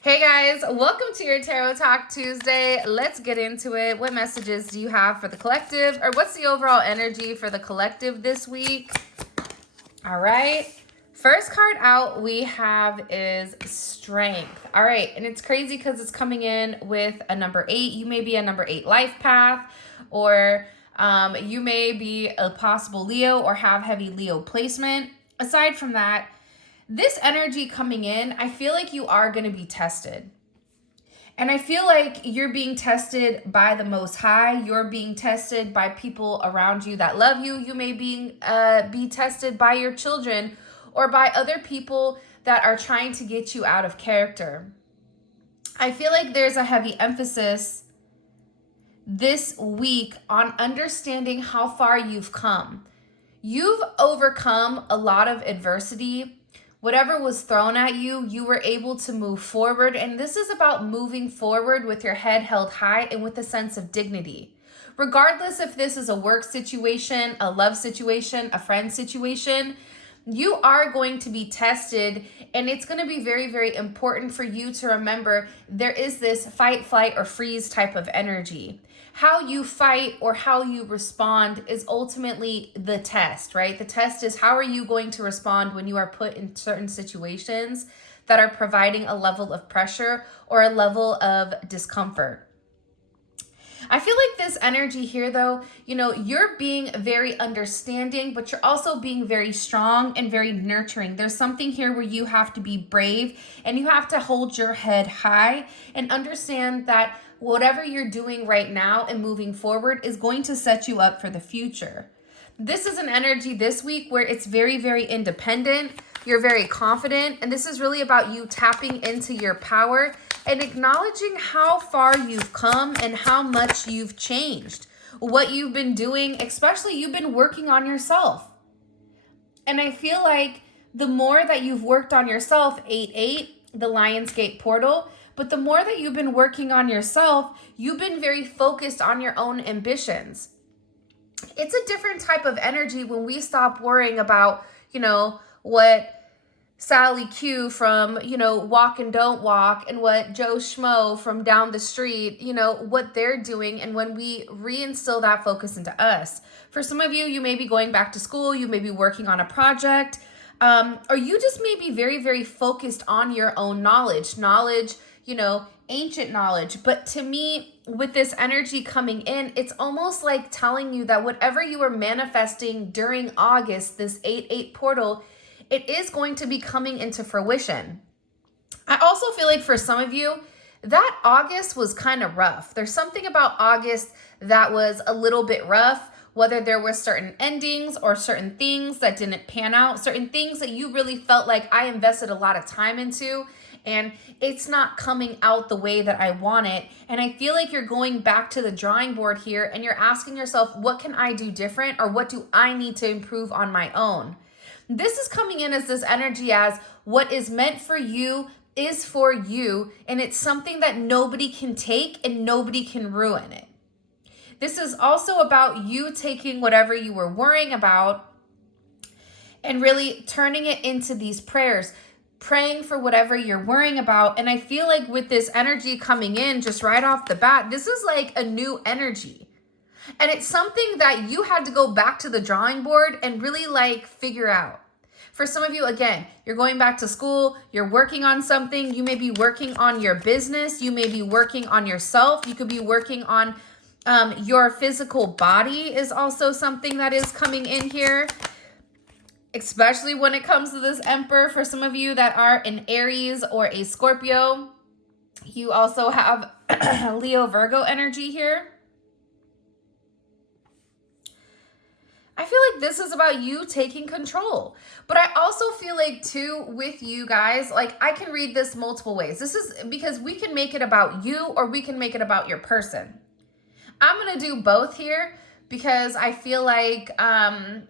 Hey guys, welcome to your Tarot Talk Tuesday. Let's get into it. What messages do you have for the collective, or what's the overall energy for the collective this week? All right. First card out we have is Strength. All right. And it's crazy because it's coming in with a number 8. You may be a number 8 life path, or you may be a possible Leo or have heavy Leo placement. Aside from that, this energy coming in, I feel like you are going to be tested. And I feel like you're being tested by the Most High. You're being tested by people around you that love you. You may be tested by your children or by other people that are trying to get you out of character. I feel like there's a heavy emphasis this week on understanding how far you've come. You've overcome a lot of adversity. Whatever was thrown at you, you were able to move forward. And this is about moving forward with your head held high and with a sense of dignity. Regardless if this is a work situation, a love situation, a friend situation, you are going to be tested, and it's going to be very, very important for you to remember there is this fight, flight, or freeze type of energy. How you fight or how you respond is ultimately the test, right? The test is how are you going to respond when you are put in certain situations that are providing a level of pressure or a level of discomfort. I feel like this energy here, though, you're being very understanding, but you're also being very strong and very nurturing. There's something here where you have to be brave and you have to hold your head high and understand that whatever you're doing right now and moving forward is going to set you up for the future. This is an energy this week where it's very, very independent. You're very confident, and this is really about you tapping into your power and acknowledging how far you've come and how much you've changed, what you've been doing, especially you've been working on yourself. And I feel like the more that you've worked on yourself, 8-8, the Lionsgate portal, but the more that you've been working on yourself, you've been very focused on your own ambitions. It's a different type of energy when we stop worrying about, what Sally Q from, Walk and Don't Walk, and what Joe Schmo from down the street, what they're doing, and when we reinstill that focus into us. For some of you, you may be going back to school, you may be working on a project, or you just may be very, very focused on your own knowledge, ancient knowledge. But to me, with this energy coming in, it's almost like telling you that whatever you were manifesting during August, this 8-8 portal, it is going to be coming into fruition. I also feel like for some of you, that August was kind of rough. There's something about August that was a little bit rough, whether there were certain endings or certain things that didn't pan out, certain things that you really felt like I invested a lot of time into, and it's not coming out the way that I want it. And I feel like you're going back to the drawing board here and you're asking yourself, what can I do different, or what do I need to improve on my own? This is coming in as this energy as what is meant for you is for you, and it's something that nobody can take and nobody can ruin it. This is also about you taking whatever you were worrying about and really turning it into these prayers, praying for whatever you're worrying about. And I feel like with this energy coming in just right off the bat, this is like a new energy. And it's something that you had to go back to the drawing board and really figure out. For some of you, again, you're going back to school, you're working on something, you may be working on your business, you may be working on yourself, you could be working on your physical body is also something that is coming in here, especially when it comes to this Emperor. For some of you that are an Aries or a Scorpio, you also have Leo Virgo energy here. I feel like this is about you taking control. But I also feel like too with you guys, I can read this multiple ways. This is because we can make it about you or we can make it about your person. I'm going to do both here because I feel like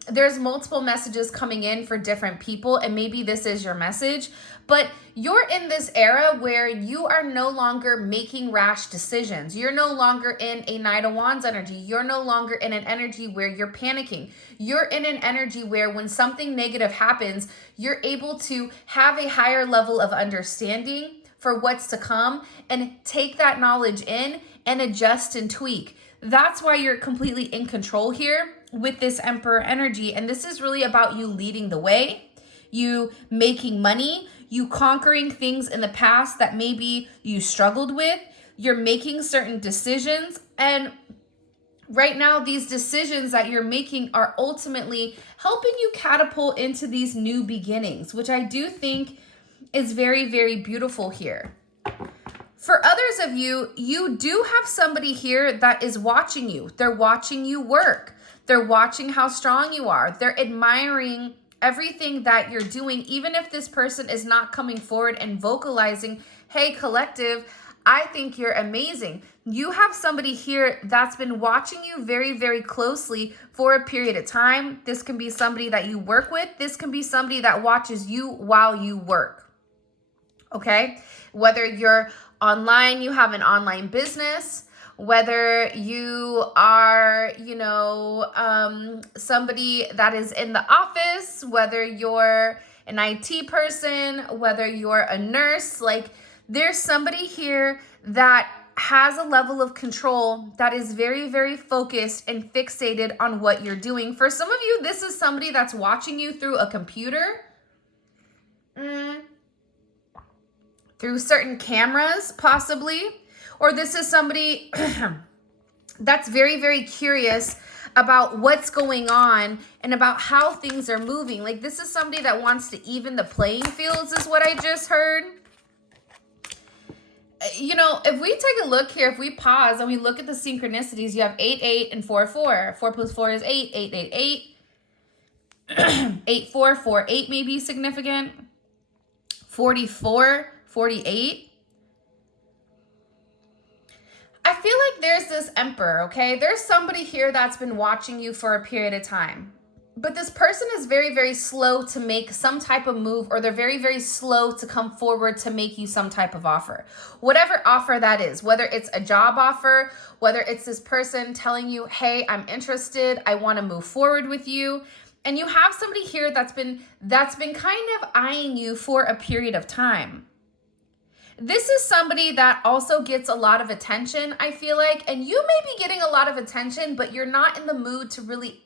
there's multiple messages coming in for different people, and maybe this is your message, but you're in this era where you are no longer making rash decisions. You're no longer in a Knight of Wands energy. You're no longer in an energy where you're panicking. You're in an energy where when something negative happens, you're able to have a higher level of understanding, for what's to come and take that knowledge in and adjust and tweak. That's why you're completely in control here with this Emperor energy. And this is really about you leading the way, you making money, you conquering things in the past that maybe you struggled with. You're making certain decisions, and right now these decisions that you're making are ultimately helping you catapult into these new beginnings, which I do think is very, very beautiful here. For others of you, you do have somebody here that is watching you. They're watching you work. They're watching how strong you are. They're admiring everything that you're doing, even if this person is not coming forward and vocalizing, hey, collective, I think you're amazing. You have somebody here that's been watching you very, very closely for a period of time. This can be somebody that you work with. This can be somebody that watches you while you work. Okay? Whether you're online, you have an online business, whether you are, somebody that is in the office, whether you're an IT person, whether you're a nurse, like there's somebody here that has a level of control that is very, very focused and fixated on what you're doing. For some of you, this is somebody that's watching you through a computer, through certain cameras, possibly. Or this is somebody that's very, very curious about what's going on and about how things are moving. Like this is somebody that wants to even the playing fields is what I just heard. If we take a look here, if we pause and we look at the synchronicities, you have 8, 8, and 4, 4. 4 plus 4 is 8, 8, 8, 8. 8, 4, 4, 8 may be significant. 44, 48. I feel like there's this Emperor, okay? There's somebody here that's been watching you for a period of time. But this person is very, very slow to make some type of move, or they're very, very slow to come forward to make you some type of offer. Whatever offer that is, whether it's a job offer, whether it's this person telling you, hey, I'm interested, I want to move forward with you. And you have somebody here that's been kind of eyeing you for a period of time. This is somebody that also gets a lot of attention, I feel like, and you may be getting a lot of attention, but you're not in the mood to really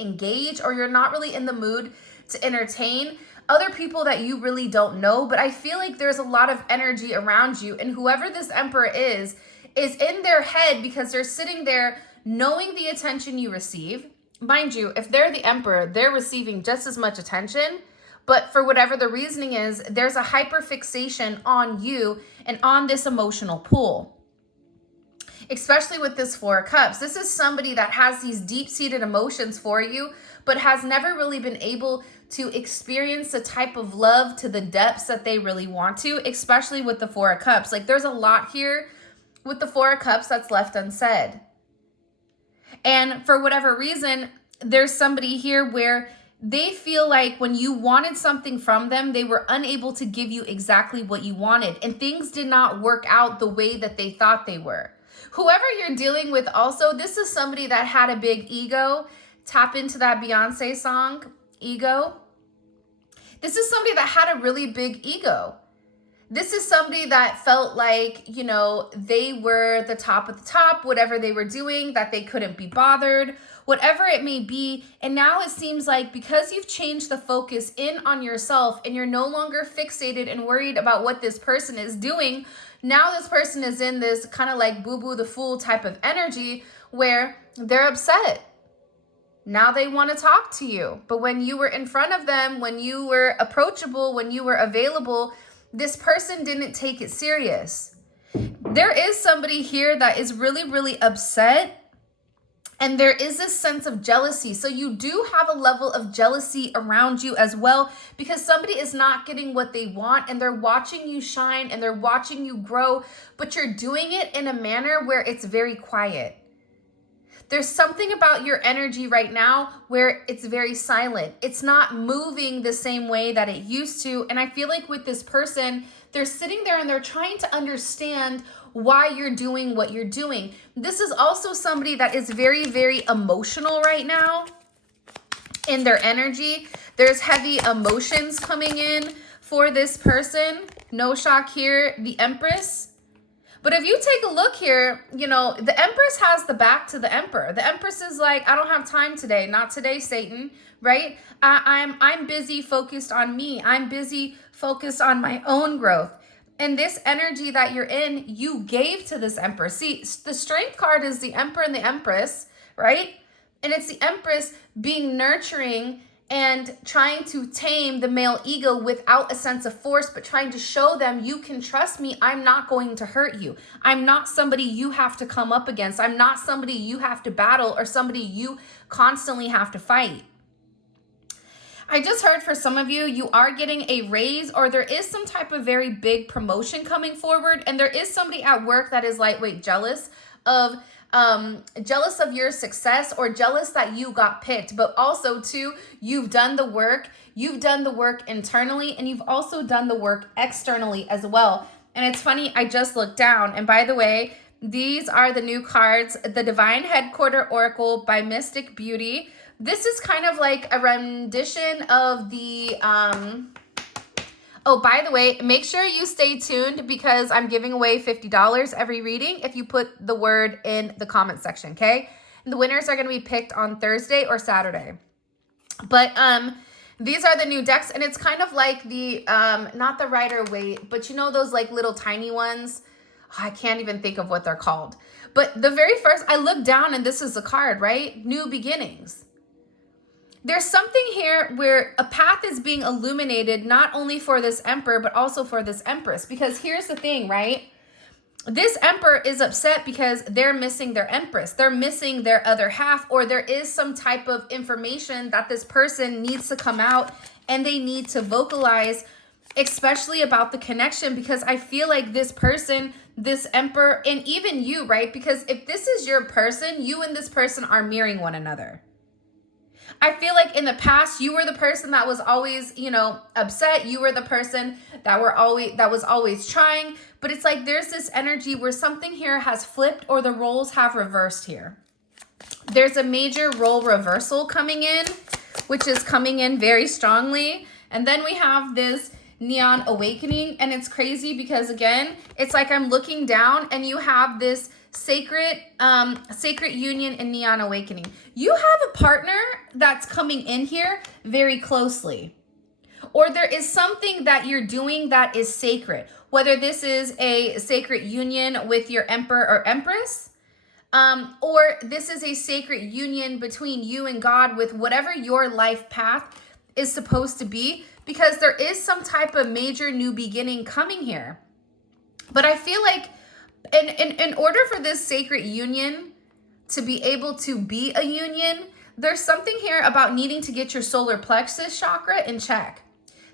engage, or you're not really in the mood to entertain other people that you really don't know. But I feel like there's a lot of energy around you, and whoever this Emperor is in their head because they're sitting there knowing the attention you receive. Mind you, if they're the Emperor, they're receiving just as much attention. But for whatever the reasoning is, there's a hyperfixation on you and on this emotional pool. Especially with this 4 of Cups. This is somebody that has these deep-seated emotions for you, but has never really been able to experience the type of love to the depths that they really want to, especially with the 4 of Cups. Like there's a lot here with the 4 of Cups that's left unsaid. And for whatever reason, there's somebody here where they feel like when you wanted something from them, they were unable to give you exactly what you wanted. And things did not work out the way that they thought they were. Whoever you're dealing with also, this is somebody that had a big ego. Tap into that Beyonce song, Ego. This is somebody that had a really big ego. This is somebody that felt like, they were the top of the top, whatever they were doing, that they couldn't be bothered, whatever it may be. And now it seems like because you've changed the focus in on yourself and you're no longer fixated and worried about what this person is doing, now this person is in this kind of like boo-boo the fool type of energy where they're upset. Now they want to talk to you. But when you were in front of them, when you were approachable, when you were available, this person didn't take it serious. There is somebody here that is really, really upset. And there is this sense of jealousy. So you do have a level of jealousy around you as well, because somebody is not getting what they want and they're watching you shine and they're watching you grow, but you're doing it in a manner where it's very quiet. There's something about your energy right now where it's very silent. It's not moving the same way that it used to. And I feel like with this person, they're sitting there and they're trying to understand why you're doing what you're doing. This is also somebody that is very, very emotional right now in their energy. There's heavy emotions coming in for this person. No shock here. The Empress. But if you take a look here, you know, the Empress has the back to the Emperor. The Empress is like, I don't have time today. Not today, Satan, right? I'm busy focused on me. I'm busy focused on my own growth. And this energy that you're in, you gave to this Emperor. See, the Strength card is the Emperor and the Empress, right? And it's the Empress being nurturing and trying to tame the male ego without a sense of force, but trying to show them, you can trust me. I'm not going to hurt you. I'm not somebody you have to come up against. I'm not somebody you have to battle or somebody you constantly have to fight. I just heard for some of you, you are getting a raise or there is some type of very big promotion coming forward. And there is somebody at work that is lightweight jealous of your success or jealous that you got picked, but also too, you've done the work internally and you've also done the work externally as well. And it's funny, I just looked down, and by the way, these are the new cards, the Divine Headquarter Oracle by Mystic Beauty. This is kind of like a rendition of the, oh, by the way, make sure you stay tuned because I'm giving away $50 every reading if you put the word in the comment section, okay? And the winners are going to be picked on Thursday or Saturday. But these are the new decks, and it's kind of like the, not the Rider-Waite, but you know those like little tiny ones? Oh, I can't even think of what they're called. But the very first, I looked down and this is the card, right? New beginnings. There's something here where a path is being illuminated, not only for this Emperor, but also for this Empress. Because here's the thing, right? This Emperor is upset because they're missing their Empress. They're missing their other half, or there is some type of information that this person needs to come out and they need to vocalize, especially about the connection. Because I feel like this person, this Emperor, and even you, right? Because if this is your person, you and this person are mirroring one another. I feel like in the past, you were the person that was always, you know, upset. You were the person that was always trying. But it's like there's this energy where something here has flipped or the roles have reversed here. There's a major role reversal coming in, which is coming in very strongly. And then we have this Neon Awakening. And it's crazy because, again, it's like I'm looking down and you have this sacred union and Neon Awakening. You have a partner that's coming in here very closely, or there is something that you're doing that is sacred, whether this is a sacred union with your Emperor or Empress, or this is a sacred union between you and God with whatever your life path is supposed to be, because there is some type of major new beginning coming here. But I feel like in order for this sacred union to be able to be a union, there's something here about needing to get your solar plexus chakra in check.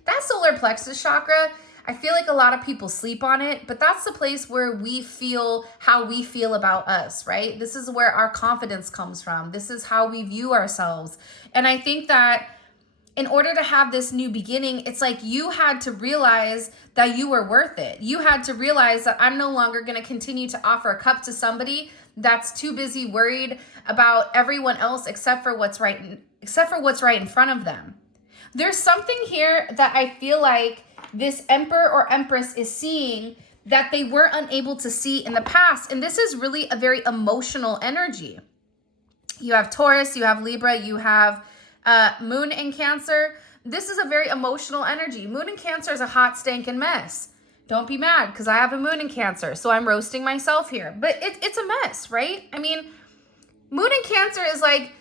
That solar plexus chakra, I feel like a lot of people sleep on it, but that's the place where we feel how we feel about us, right? This is where our confidence comes from. This is how we view ourselves. And I think that in order to have this new beginning, it's like you had to realize that you were worth it. You had to realize that I'm no longer going to continue to offer a cup to somebody that's too busy worried about everyone else except for what's right in front of them. There's something here that I feel like this Emperor or Empress is seeing that they were unable to see in the past. And this is really a very emotional energy. You have Taurus, you have Libra, you have Moon in Cancer. This is a very emotional energy. Moon in Cancer is a hot stinking mess. Don't be mad because I have a Moon in Cancer, so I'm roasting myself here. But it's a mess, right? I mean, Moon in Cancer is like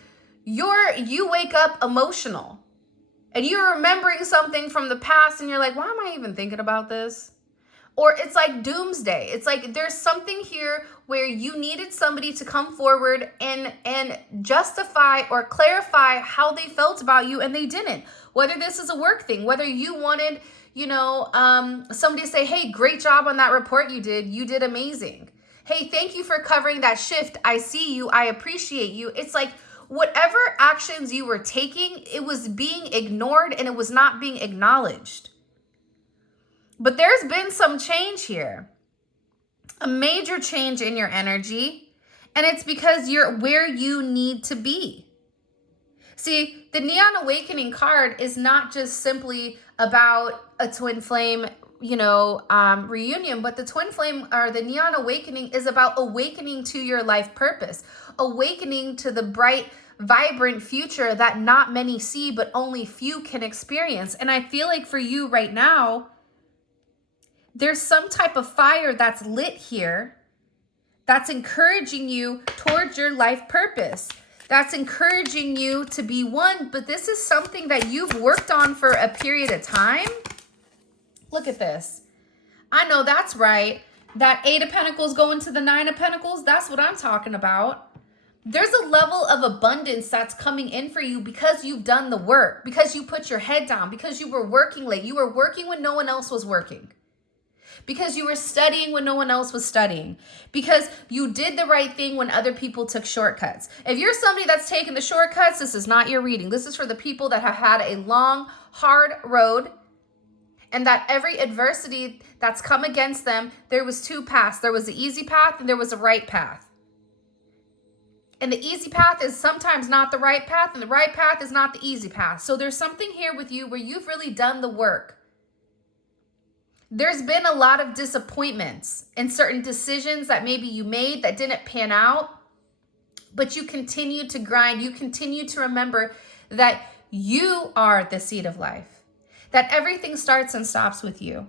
you wake up emotional and you're remembering something from the past and you're like, why am I even thinking about this? Or it's like doomsday. It's like there's something here where you needed somebody to come forward and justify or clarify how they felt about you, and they didn't. Whether this is a work thing, whether you wanted, you know, somebody to say, hey, great job on that report you did. You did amazing. Hey, thank you for covering that shift. I see you. I appreciate you. It's like whatever actions you were taking, it was being ignored and it was not being acknowledged. But there's been some change here, a major change in your energy, and it's because you're where you need to be. See, the Neon Awakening card is not just simply about a twin flame reunion, but the twin flame or the neon awakening is about awakening to your life purpose, awakening to the bright, vibrant future that not many see, but only few can experience. And I feel like for you right now, there's some type of fire that's lit here that's encouraging you towards your life purpose. That's encouraging you to be one, but this is something that you've worked on for a period of time. Look at this. I know that's right. That 8 of Pentacles going to the 9 of Pentacles, that's what I'm talking about. There's a level of abundance that's coming in for you because you've done the work, because you put your head down, because you were working late. You were working when no one else was working. Because you were studying when no one else was studying. Because you did the right thing when other people took shortcuts. If you're somebody that's taking the shortcuts, this is not your reading. This is for the people that have had a long, hard road, and that every adversity that's come against them, there was 2 paths. There was the easy path and there was a right path. And the easy path is sometimes not the right path, and the right path is not the easy path. So there's something here with you where you've really done the work. There's been a lot of disappointments in certain decisions that maybe you made that didn't pan out, but you continue to grind. You continue to remember that you are the seed of life, that everything starts and stops with you.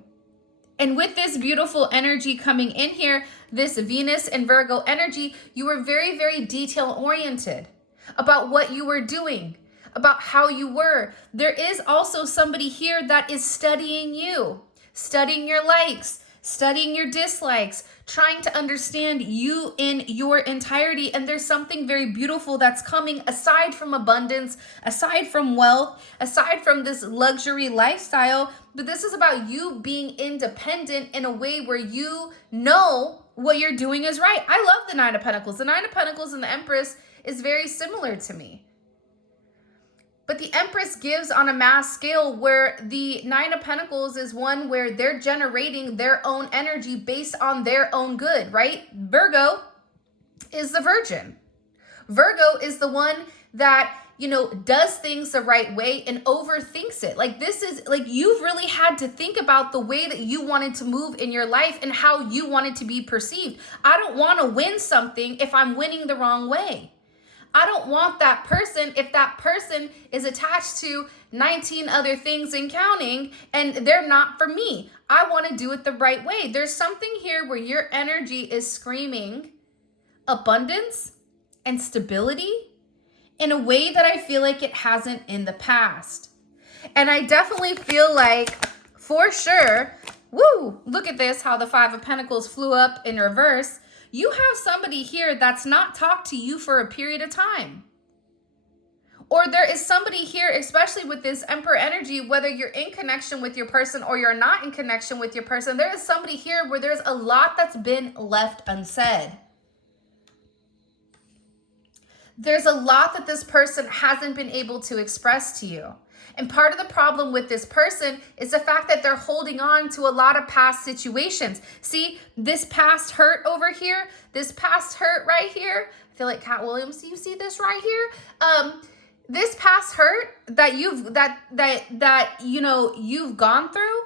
And with this beautiful energy coming in here, this Venus and Virgo energy, you were very, very detail oriented about what you were doing, about how you were. There is also somebody here that is studying you. Studying your likes, studying your dislikes, trying to understand you in your entirety. And there's something very beautiful that's coming aside from abundance, aside from wealth, aside from this luxury lifestyle. But this is about you being independent in a way where you know what you're doing is right. I love the 9 of Pentacles. The 9 of Pentacles and the Empress is very similar to me. But the Empress gives on a mass scale, where the 9 of Pentacles is one where they're generating their own energy based on their own good, right? Virgo is the Virgin. Virgo is the one that, does things the right way and overthinks it. Like, this is like, you've really had to think about the way that you wanted to move in your life and how you wanted to be perceived. I don't want to win something if I'm winning the wrong way. I don't want that person if that person is attached to 19 other things and counting, and they're not for me. I want to do it the right way. There's something here where your energy is screaming abundance and stability in a way that I feel like it hasn't in the past. And I definitely feel like, for sure, look at this, how the 5 of Pentacles flew up in reverse. You have somebody here that's not talked to you for a period of time. Or there is somebody here, especially with this Emperor energy, whether you're in connection with your person or you're not in connection with your person, there is somebody here where there's a lot that's been left unsaid. There's a lot that this person hasn't been able to express to you. And part of the problem with this person is the fact that they're holding on to a lot of past situations. See, this past hurt over here, this past hurt right here. I feel like Cat Williams, do you see this right here? This past hurt that you've gone through,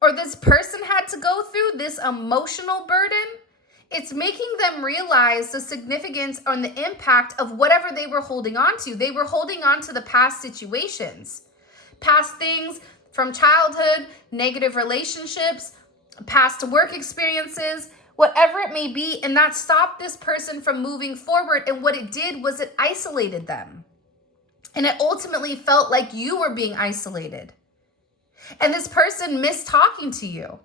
or this person had to go through, this emotional burden, it's making them realize the significance and the impact of whatever they were holding on to. They were holding on to the past situations, past things from childhood, negative relationships, past work experiences, whatever it may be. And that stopped this person from moving forward. And what it did was it isolated them. And it ultimately felt like you were being isolated. And this person missed talking to you.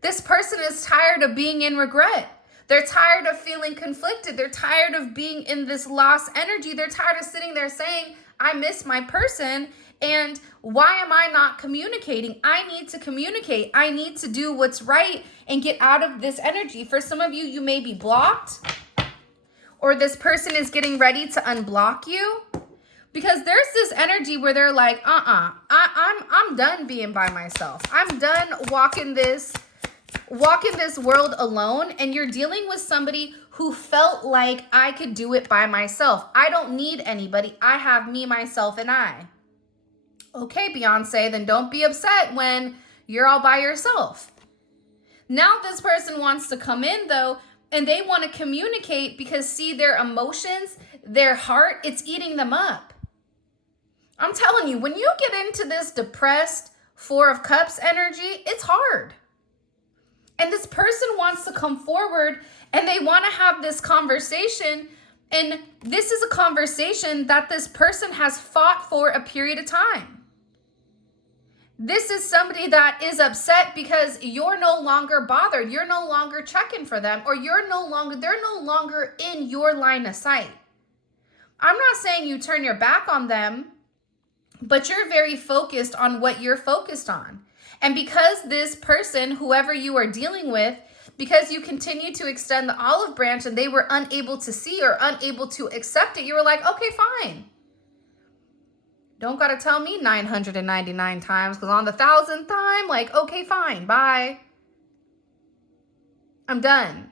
This person is tired of being in regret. They're tired of feeling conflicted. They're tired of being in this lost energy. They're tired of sitting there saying, I miss my person, and why am I not communicating? I need to communicate. I need to do what's right and get out of this energy. For some of you, you may be blocked, or this person is getting ready to unblock you, because there's this energy where they're like, I'm done being by myself. I'm done walking this world alone. And you're dealing with somebody who felt like, I could do it by myself. I don't need anybody. I have me, myself, and I. Okay, Beyonce, then don't be upset when you're all by yourself. Now this person wants to come in though, and they want to communicate because see their emotions, their heart, it's eating them up. I'm telling you, when you get into this depressed Four of Cups energy, it's hard. And this person wants to come forward and they want to have this conversation. And this is a conversation that this person has fought for a period of time. This is somebody that is upset because you're no longer bothered. You're no longer checking for them, or they're no longer in your line of sight. I'm not saying you turn your back on them, but you're very focused on what you're focused on. And because this person, whoever you are dealing with, because you continue to extend the olive branch and they were unable to see or unable to accept it, you were like, okay, fine. Don't got to tell me 999 times, because on the 1,000th time, like, okay, fine, bye. I'm done.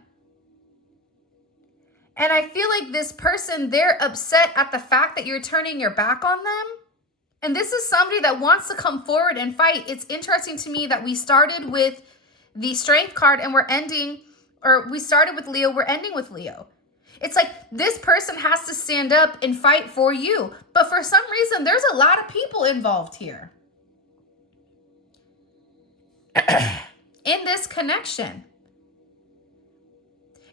And I feel like this person, they're upset at the fact that you're turning your back on them. And this is somebody that wants to come forward and fight. It's interesting to me that we started with the Strength card and we started with Leo, we're ending with Leo. It's like this person has to stand up and fight for you. But for some reason, there's a lot of people involved here in this connection.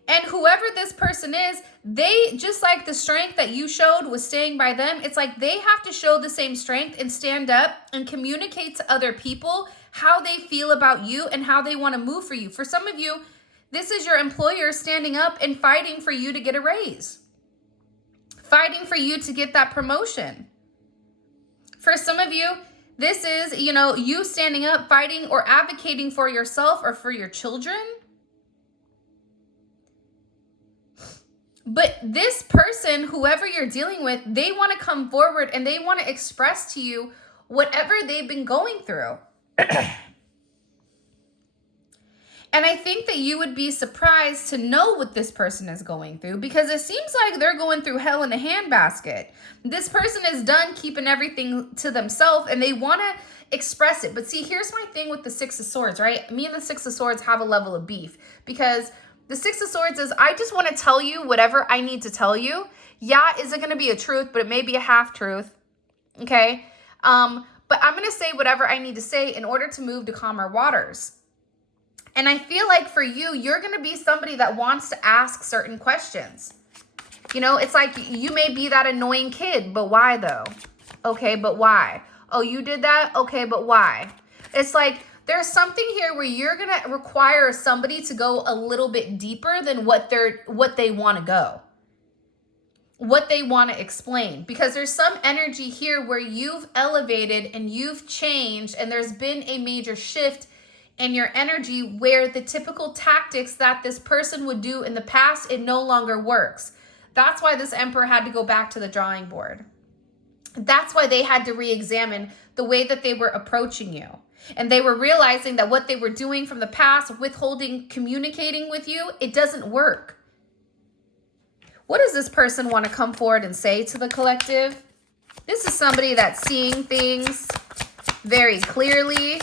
And whoever this person is, they, just like the strength that you showed was staying by them, it's like they have to show the same strength and stand up and communicate to other people how they feel about you and how they want to move for you. For some of you, this is your employer standing up and fighting for you to get a raise, fighting for you to get that promotion. For some of you, this is, you standing up, fighting or advocating for yourself or for your children. But this person, whoever you're dealing with, they want to come forward and they want to express to you whatever they've been going through. And I think that you would be surprised to know what this person is going through, because it seems like they're going through hell in a handbasket. This person is done keeping everything to themselves and they want to express it. But see, here's my thing with the Six of Swords, right? Me and the Six of Swords have a level of beef, because the Six of Swords is, I just want to tell you whatever I need to tell you. Yeah, is it going to be a truth? But it may be a half truth. Okay. But I'm going to say whatever I need to say in order to move to calmer waters. And I feel like for you, you're going to be somebody that wants to ask certain questions. It's like you may be that annoying kid, but why though? Okay, but why? Oh, you did that? Okay, but why? It's like there's something here where you're going to require somebody to go a little bit deeper than what they want to go, what they want to explain, because there's some energy here where you've elevated and you've changed and there's been a major shift in your energy where the typical tactics that this person would do in the past, it no longer works. That's why this Emperor had to go back to the drawing board. That's why they had to re-examine the way that they were approaching you. And they were realizing that what they were doing from the past, withholding, communicating with you, it doesn't work. What does this person want to come forward and say to the collective? This is somebody that's seeing things very clearly.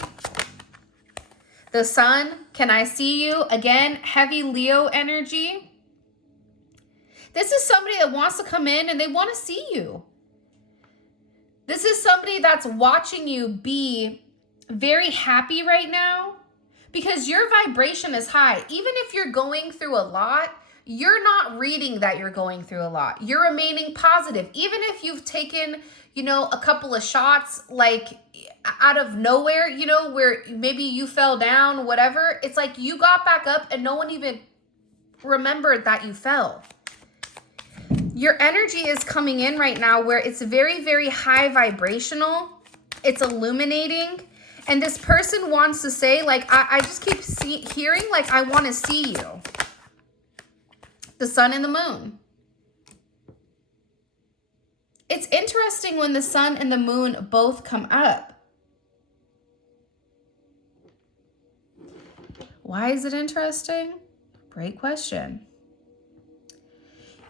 The Sun, can I see you? Again, heavy Leo energy. This is somebody that wants to come in and they want to see you. This is somebody that's watching you be very happy right now because your vibration is high. Even if you're going through a lot, you're not reading that you're going through a lot. You're remaining positive. Even if you've taken, a couple of shots, like out of nowhere, where maybe you fell down, whatever, it's like you got back up and no one even remembered that you fell. Your energy is coming in right now where it's very, very high vibrational. It's illuminating. And this person wants to say, like, I just keep hearing, like, I want to see you. The Sun and the Moon. It's interesting when the Sun and the Moon both come up. Why is it interesting? Great question.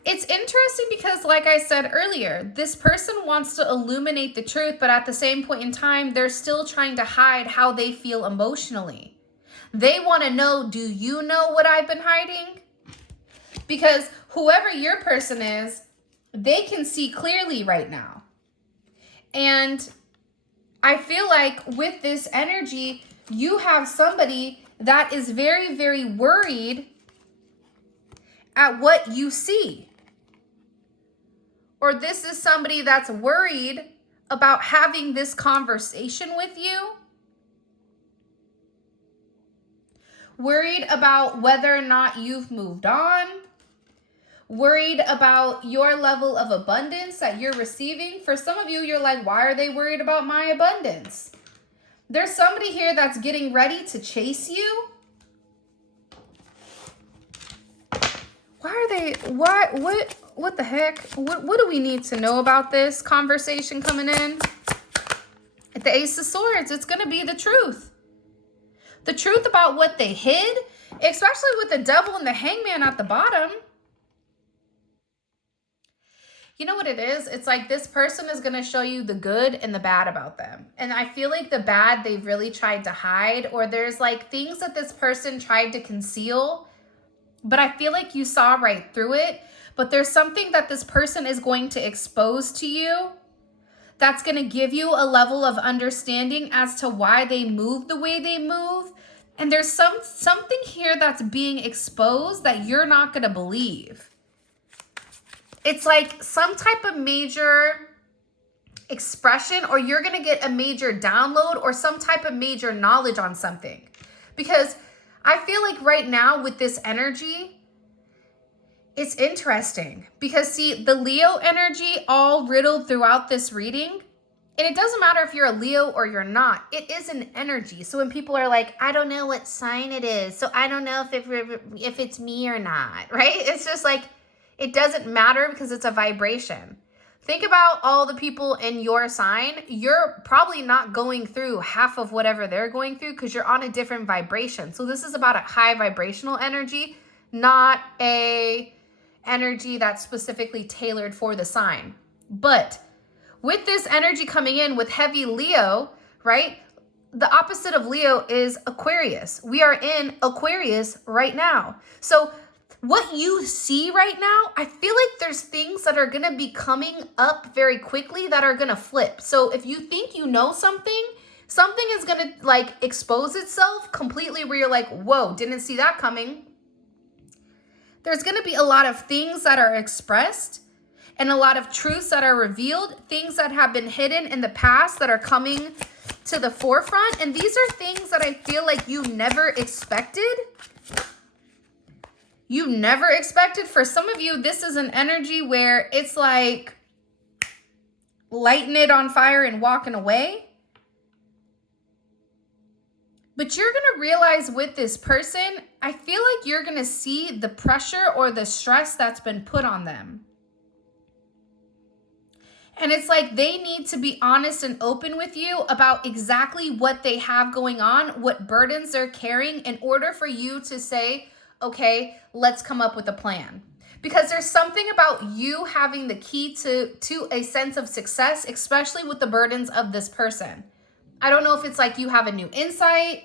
It's interesting because, like I said earlier, this person wants to illuminate the truth, but at the same point in time, they're still trying to hide how they feel emotionally. They want to know, do you know what I've been hiding? Because whoever your person is, they can see clearly right now. And I feel like with this energy, you have somebody that is very, very worried at what you see. Or this is somebody that's worried about having this conversation with you. Worried about whether or not you've moved on. Worried about your level of abundance that you're receiving. For some of you, you're like, why are they worried about my abundance? There's somebody here that's getting ready to chase you. Why are they, what the heck? What do we need to know about this conversation coming in? At the Ace of Swords, it's going to be the truth. The truth about what they hid, especially with the Devil and the Hangman at the bottom. You know what it is? It's like this person is going to show you the good and the bad about them. And I feel like the bad they've really tried to hide, or there's like things that this person tried to conceal, but I feel like you saw right through it. But there's something that this person is going to expose to you that's going to give you a level of understanding as to why they move the way they move. And there's something here that's being exposed that you're not going to believe. It's like some type of major expression, or you're going to get a major download or some type of major knowledge on something. Because I feel like right now with this energy, it's interesting because see, the Leo energy all riddled throughout this reading, and it doesn't matter if you're a Leo or you're not, it is an energy. So when people are like, I don't know what sign it is, so I don't know if it's me or not, right? It's just like, it doesn't matter because it's a vibration. Think about all the people in your sign. You're probably not going through half of whatever they're going through because you're on a different vibration. So this is about a high vibrational energy, not a energy that's specifically tailored for the sign. But with this energy coming in with heavy Leo, right? The opposite of Leo is Aquarius. We are in Aquarius right now. So what you see right now, I feel like there's things that are going to be coming up very quickly that are going to flip. So if you think you know something, something is going to like expose itself completely where you're like, whoa, didn't see that coming. There's going to be a lot of things that are expressed and a lot of truths that are revealed, things that have been hidden in the past that are coming to the forefront. And these are things that I feel like you never expected. You never expected. For some of you, this is an energy where it's like lighting it on fire and walking away. But you're going to realize with this person, I feel like you're going to see the pressure or the stress that's been put on them. And it's like they need to be honest and open with you about exactly what they have going on, what burdens they're carrying in order for you to say, okay, let's come up with a plan. Because there's something about you having the key to a sense of success, especially with the burdens of this person. I don't know if it's like you have a new insight.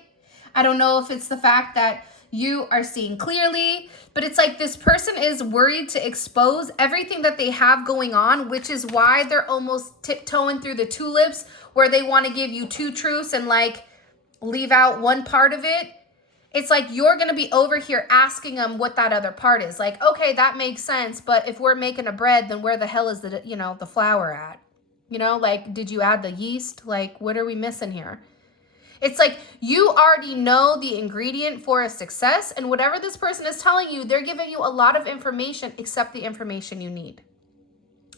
I don't know if it's the fact that you are seeing clearly, but it's like this person is worried to expose everything that they have going on, which is why they're almost tiptoeing through the tulips where they want to give you two truths and like leave out one part of it. It's like you're going to be over here asking them what that other part is. Like, okay, that makes sense. But if we're making a bread, then where the hell is the, the flour at? Like, did you add the yeast? Like, what are we missing here? It's like you already know the ingredient for a success. And whatever this person is telling you, they're giving you a lot of information except the information you need.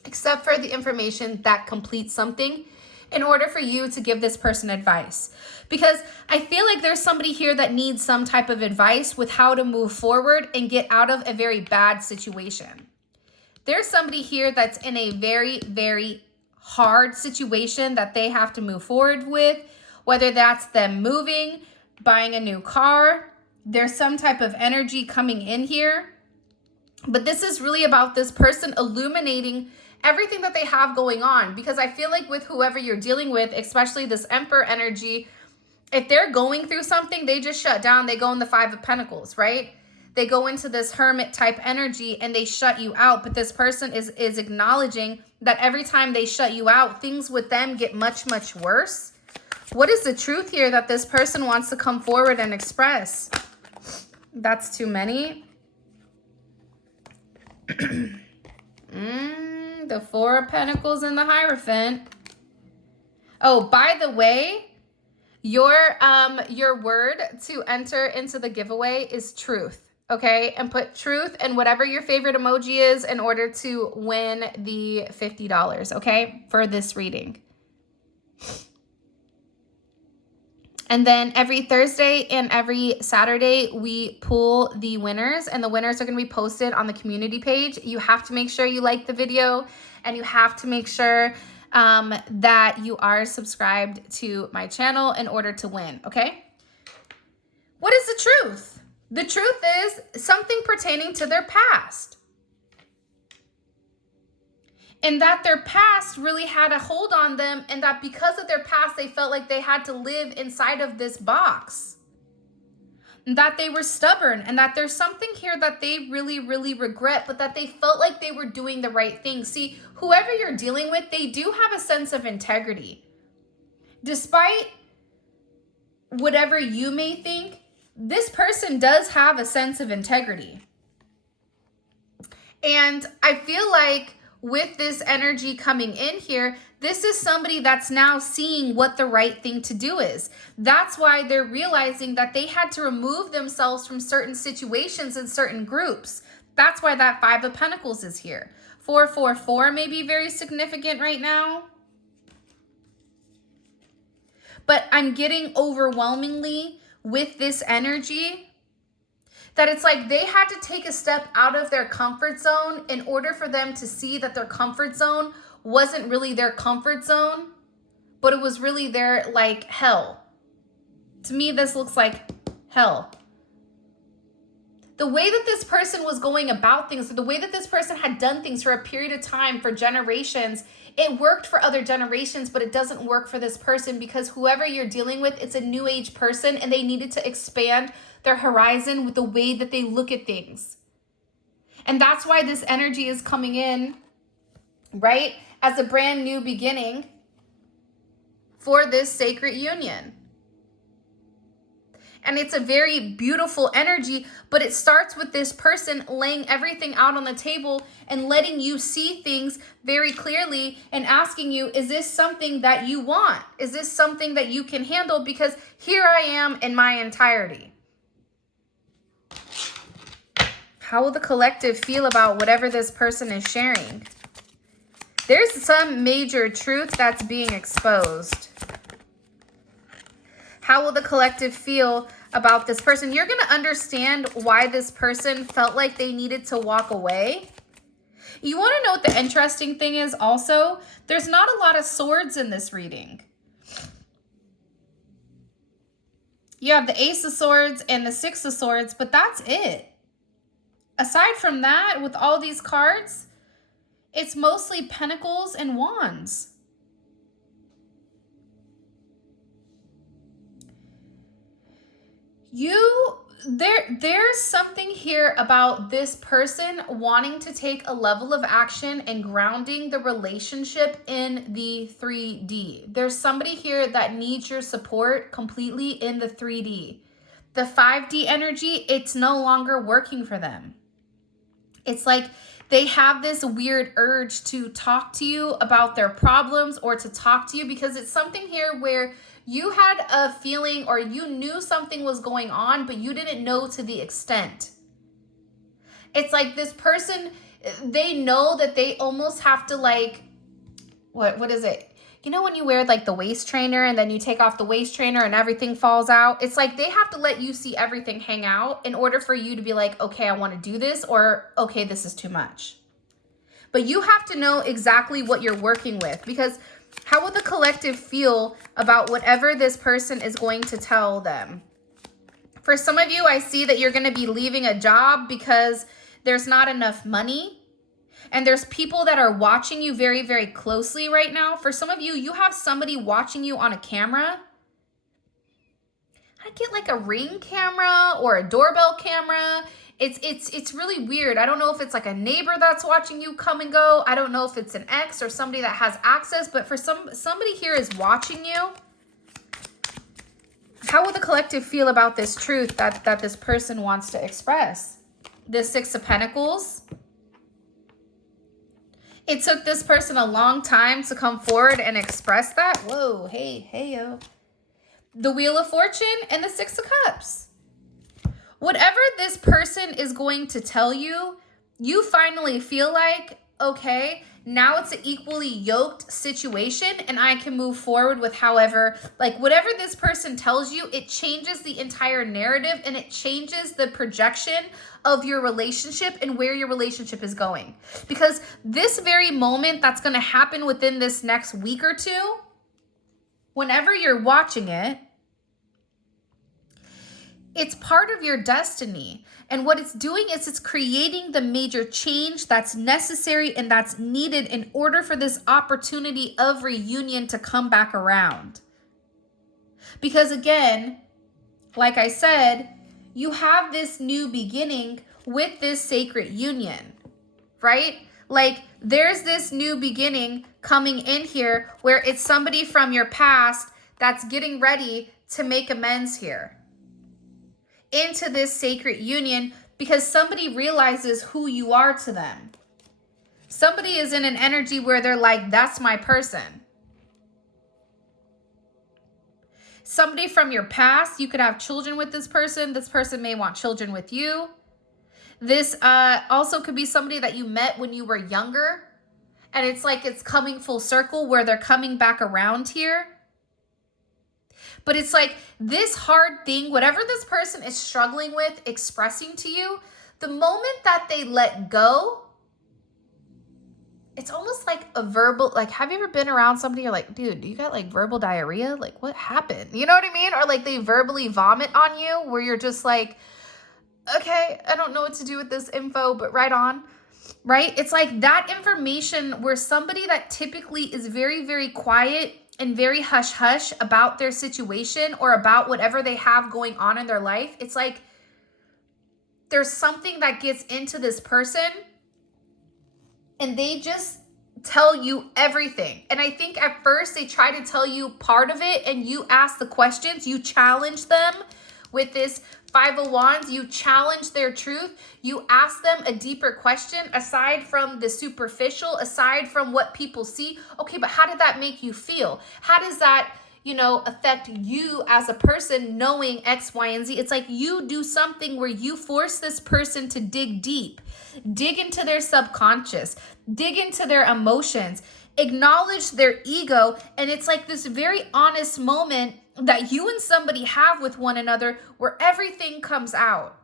Except for the information that completes something in order for you to give this person advice. Because I feel like there's somebody here that needs some type of advice with how to move forward and get out of a very bad situation. There's somebody here that's in a very, very hard situation that they have to move forward with, whether that's them moving, buying a new car. There's some type of energy coming in here But this is really about this person illuminating everything that they have going on. Because I feel like with whoever you're dealing with, especially this Emperor energy, if they're going through something, they just shut down. They go in the Five of Pentacles, right? They go into this hermit type energy and they shut you out. But this person is acknowledging that every time they shut you out, things with them get much, much worse. What is the truth here that this person wants to come forward and express? That's too many. The Four of Pentacles and the Hierophant. Oh, by the way, your word to enter into the giveaway is truth. Okay, and put truth and whatever your favorite emoji is in order to win the $50, okay, for this reading. And then every Thursday and every Saturday, we pull the winners, and the winners are going to be posted on the community page. You have to make sure you like the video, and you have to make sure that you are subscribed to my channel in order to win, okay? What is the truth? The truth is something pertaining to their past. And that their past really had a hold on them, and that because of their past, they felt like they had to live inside of this box. And that they were stubborn, and that there's something here that they really, really regret, but that they felt like they were doing the right thing. See, whoever you're dealing with, they do have a sense of integrity. Despite whatever you may think, this person does have a sense of integrity. And I feel like with this energy coming in here, this is somebody that's now seeing what the right thing to do is. That's why they're realizing that they had to remove themselves from certain situations and certain groups. That's why that Five of Pentacles is here. 444 may be very significant right now. But I'm getting overwhelmingly with this energy that it's like they had to take a step out of their comfort zone in order for them to see that their comfort zone wasn't really their comfort zone, but it was really their like hell. To me, this looks like hell. The way that this person was going about things, the way that this person had done things for a period of time, for generations, it worked for other generations, but it doesn't work for this person because whoever you're dealing with, it's a new age person and they needed to expand their horizon with the way that they look at things. And that's why this energy is coming in, right, as a brand new beginning for this sacred union. And it's a very beautiful energy, but it starts with this person laying everything out on the table and letting you see things very clearly and asking you, is this something that you want? Is this something that you can handle? Because here I am in my entirety. How will the collective feel about whatever this person is sharing? There's some major truth that's being exposed. How will the collective feel about this person? You're going to understand why this person felt like they needed to walk away. You want to know what the interesting thing is also? There's not a lot of swords in this reading. You have the Ace of Swords and the Six of Swords, but that's it. Aside from that, with all these cards, it's mostly Pentacles and Wands. There's something here about this person wanting to take a level of action and grounding the relationship in the 3D. There's somebody here that needs your support completely in the 3D. The 5D energy, it's no longer working for them. It's like they have this weird urge to talk to you about their problems or to talk to you because it's something here where you had a feeling or you knew something was going on, but you didn't know to the extent. It's like this person, they know that they almost have to like, what is it? You know when you wear like the waist trainer and then you take off the waist trainer and everything falls out? It's like they have to let you see everything hang out in order for you to be like, okay, I want to do this, or okay, this is too much. But you have to know exactly what you're working with, because how will the collective feel about whatever this person is going to tell them? For some of you, I see that you're going to be leaving a job because there's not enough money, and there's people that are watching you very, very closely right now. For some of you, you have somebody watching you on a camera. I get like a Ring camera or a doorbell camera. It's really weird. I don't know if it's like a neighbor that's watching you come and go. I don't know if it's an ex or somebody that has access, but for somebody here is watching you. How will the collective feel about this truth that this person wants to express? The Six of Pentacles. It took this person a long time to come forward and express that. Whoa, hey, yo. The Wheel of Fortune and the Six of Cups. Whatever this person is going to tell you, you finally feel like, okay, now it's an equally yoked situation and I can move forward with however, like whatever this person tells you, it changes the entire narrative and it changes the projection of your relationship and where your relationship is going. Because this very moment that's going to happen within this next week or two, whenever you're watching it, it's part of your destiny. And what it's doing is it's creating the major change that's necessary and that's needed in order for this opportunity of reunion to come back around. Because again, like I said, you have this new beginning with this sacred union, right? Like there's this new beginning coming in here where it's somebody from your past that's getting ready to make amends here into this sacred union because somebody realizes who you are to them. Somebody is in an energy where they're like, that's my person. Somebody from your past, you could have children with this person. This person may want children with you. This also could be somebody that you met when you were younger. And it's like it's coming full circle where they're coming back around here. But it's like this hard thing, whatever this person is struggling with expressing to you, the moment that they let go, it's almost like a verbal, like, have you ever been around somebody, you're like, dude, you got like verbal diarrhea? Like, what happened? You know what I mean? Or like they verbally vomit on you where you're just like, okay, I don't know what to do with this info, but right on, right? It's like that information where somebody that typically is very, very quiet and very hush-hush about their situation or about whatever they have going on in their life, it's like there's something that gets into this person and they just tell you everything. And I think at first they try to tell you part of it and you ask the questions, you challenge them with this Five of Wands, you challenge their truth. You ask them a deeper question aside from the superficial, aside from what people see. Okay, but how did that make you feel? How does that, affect you as a person knowing X, Y, and Z? It's like you do something where you force this person to dig deep, dig into their subconscious, dig into their emotions, acknowledge their ego. And it's like this very honest moment that you and somebody have with one another where everything comes out.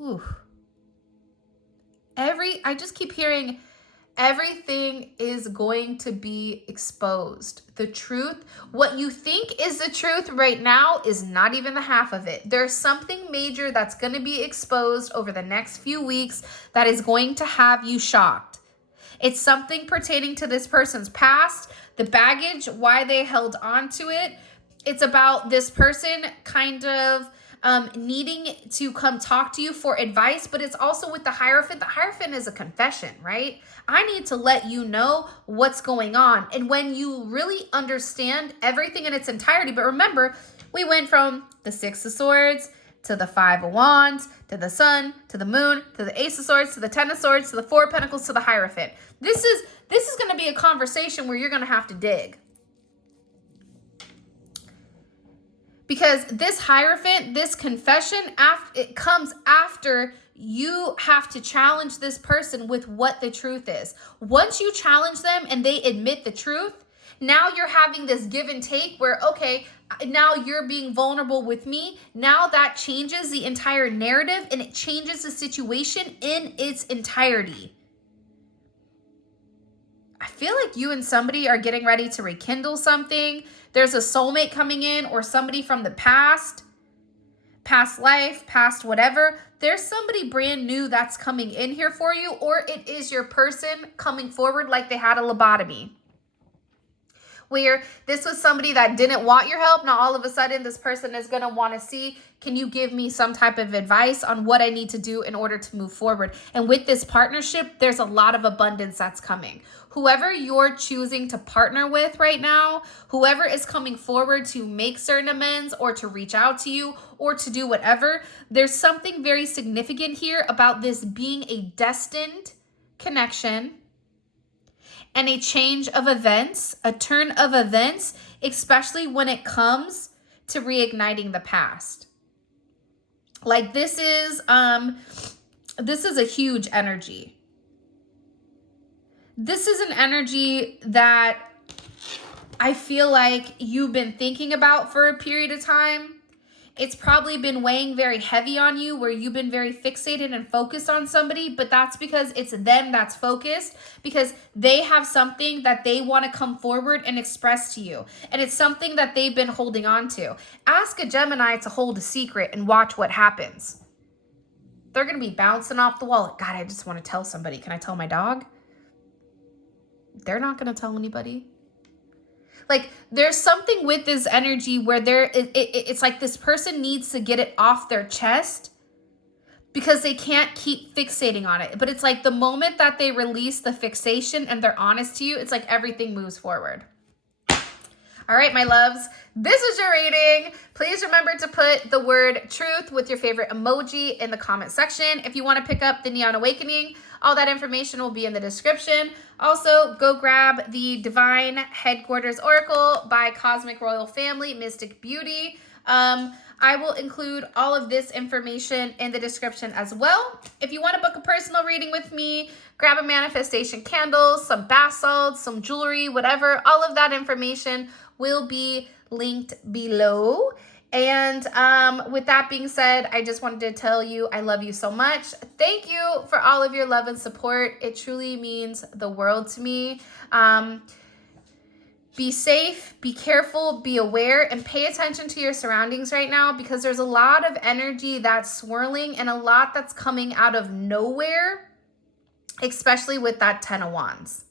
Ooh. I just keep hearing everything is going to be exposed. The truth, what you think is the truth right now is not even the half of it. There's something major that's going to be exposed over the next few weeks that is going to have you shocked. It's something pertaining to this person's past, the baggage, why they held on to it. It's about this person kind of needing to come talk to you for advice, but it's also with the Hierophant. The Hierophant is a confession, right? I need to let you know what's going on. And when you really understand everything in its entirety, but remember, we went from the Six of Swords to the Five of Wands, to the Sun, to the Moon, to the Ace of Swords, to the Ten of Swords, to the Four of Pentacles, to the Hierophant. This is going to be a conversation where you're going to have to dig. Because this Hierophant, this confession, it comes after you have to challenge this person with what the truth is. Once you challenge them and they admit the truth, now you're having this give and take where, okay, now you're being vulnerable with me. Now that changes the entire narrative and it changes the situation in its entirety. I feel like you and somebody are getting ready to rekindle something. There's a soulmate coming in or somebody from the past past life, past whatever, there's somebody brand new that's coming in here for you, or it is your person coming forward like they had a lobotomy. Where this was somebody that didn't want your help. Now, all of a sudden, this person is going to want to see, can you give me some type of advice on what I need to do in order to move forward? And with this partnership, there's a lot of abundance that's coming. Whoever you're choosing to partner with right now, whoever is coming forward to make certain amends or to reach out to you or to do whatever, there's something very significant here about this being a destined connection and a change of events, a turn of events, especially when it comes to reigniting the past. Like this is a huge energy. This is an energy that I feel like you've been thinking about for a period of time. It's probably been weighing very heavy on you where you've been very fixated and focused on somebody, but that's because it's them that's focused, because they have something that they want to come forward and express to you. And it's something that they've been holding on to. Ask a Gemini to hold a secret and watch what happens. They're going to be bouncing off the wall. God, I just want to tell somebody. Can I tell my dog? They're not going to tell anybody. Like there's something with this energy where it's like this person needs to get it off their chest because they can't keep fixating on it. But it's like the moment that they release the fixation and they're honest to you, it's like everything moves forward. All right, my loves, this is your reading. Please remember to put the word truth with your favorite emoji in the comment section. If you want to pick up the Neon Awakening, all that information will be in the description. Also, go grab the Divine Headquarters Oracle by Cosmic Royal Family, Mystic Beauty. I will include all of this information in the description as well. If you want to book a personal reading with me, grab a manifestation candle, some bath salts, some jewelry, whatever. All of that information will be linked below. And with that being said, I just wanted to tell you I love you so much. Thank you for all of your love and support. It truly means the world to me. Be safe, be careful, be aware, and pay attention to your surroundings right now because there's a lot of energy that's swirling and a lot that's coming out of nowhere, especially with that 10 of Wands.